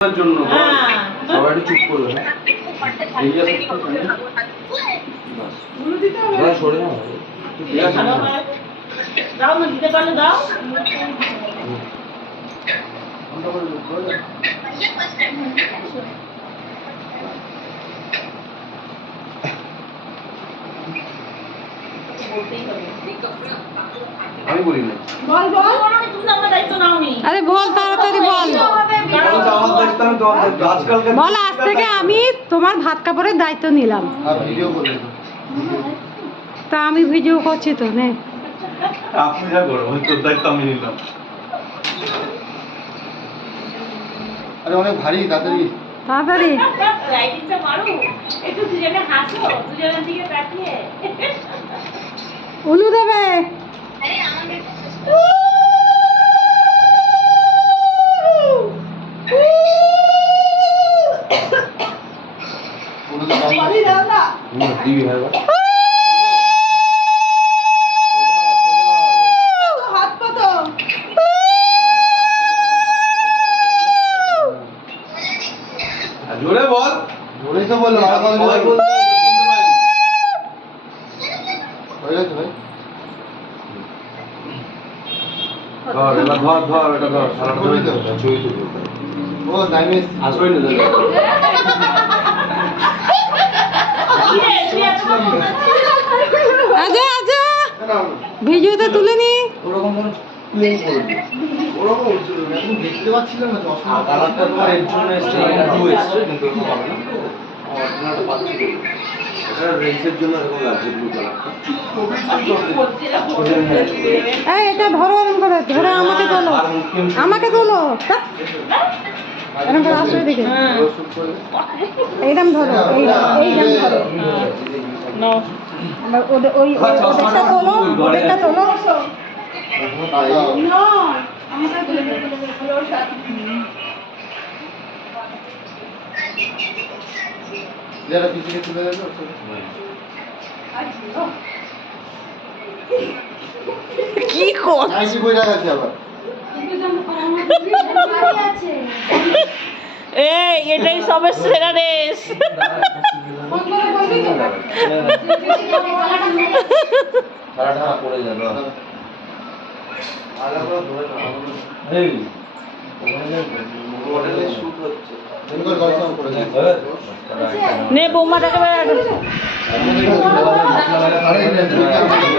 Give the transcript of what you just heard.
জন্য সবাই একটু চুপ করবে সরে দাও না দিতে পারলে দাও আমি বলি না বল বল তুমি আমার দায়িত্ব নাওনি আরে বল তাড়াতাড়ি বল বল আজ থেকে আমি তোমার ভাত কাপড়ের দায়িত্ব নিলাম তা আমি ভিডিও করছি তো নে আপনি যা করো তোর দায়িত্ব আমি নিলাম আরে অনেক ভারী তাড়াতাড়ি তাড়াতাড়ি রাইটিংটা মারো একটু দুজনে হাসো দুজনের দিকে তাকিয়ে উলু দেবে আরে আমাদের জোরে বল জোরে তো বল সবাই বলতে হয়ে গেছে ভাই ধর এটা ধর এটা ধর সারা ধরে দাও ছবি তুলবো ও নাইমিস আসবে না আজা আজা ভিডিওতে তুলে নি ওরকম প্লে করবে ওরকম এখন দেখতে পাচ্ছিলাম না চশমা কালারটা তোমার এর জন্য এসছে ব্লু এসছে কিন্তু ওরকম হবে না অরিজিনালটা পাচ্ছি এটা রেঞ্জের জন্য এরকম লাগছে ব্লু কালারটা এই এটা ধরো এরকম করে ধরে আমাকে তোলো এরকম করে আসলে দেখে এইরকম ধরো এইরকম ধরো নাও আমরা ওদেরটা তোলো যারা পিছনে তুলে দেবে কি কর নাইটি বই রাখাচ্ছি আবার এই এটাই সবে সেরা রেস সারাটা পড়ে যাবে আলাদা করে ধরে না এই মডেলে শুট হচ্ছে এনকর গার্লস করে যাবে নে বৌমাটাকে